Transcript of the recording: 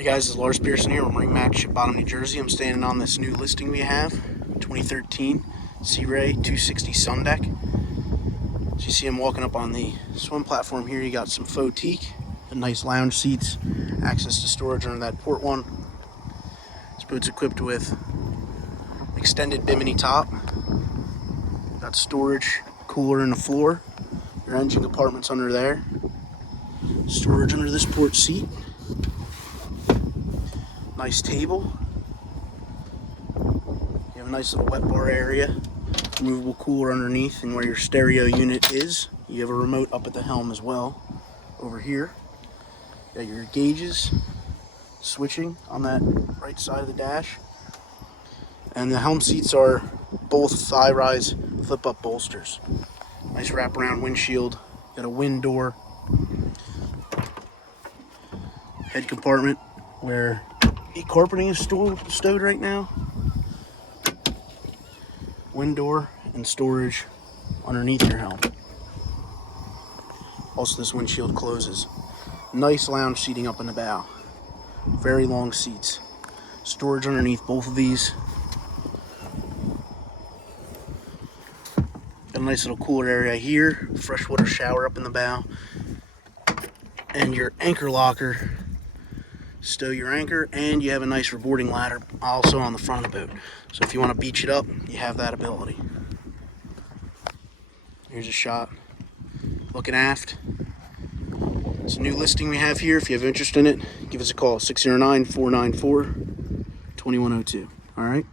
Hey guys, this is Lars Pearson here with MarineMax Ship Bottom, New Jersey. I'm standing on this new listing we have, 2013 Sea Ray 260 Sundeck. So you see I'm walking up on the swim platform here. You got some Faux Teak, nice lounge seats, access to storage under that port one. This boat's equipped with extended bimini top. Got storage, cooler in the floor. Your engine compartment's under there. Storage under this port seat. Nice table. You have a nice little wet bar area. Removable cooler underneath, and where your stereo unit is. You have a remote up at the helm as well. Over here, you got your gauges switching on that right side of the dash. And the helm seats are both thigh rise flip up bolsters. Nice wraparound windshield. Got a wind door. Head compartment where the carpeting is stowed right now. Wind door and storage underneath your helm. Also, this windshield closes. Nice lounge seating up in the bow. Very long seats. Storage underneath both of these. Got a nice little cooler area here. Freshwater shower up in the bow. And your anchor locker. Stow your anchor, and you have a nice reboarding ladder also on the front of the boat. So if you want to beach it up, you have that ability. Here's a shot looking aft. It's a new listing we have here. If you have interest in it, give us a call, 609-494-2102. All right.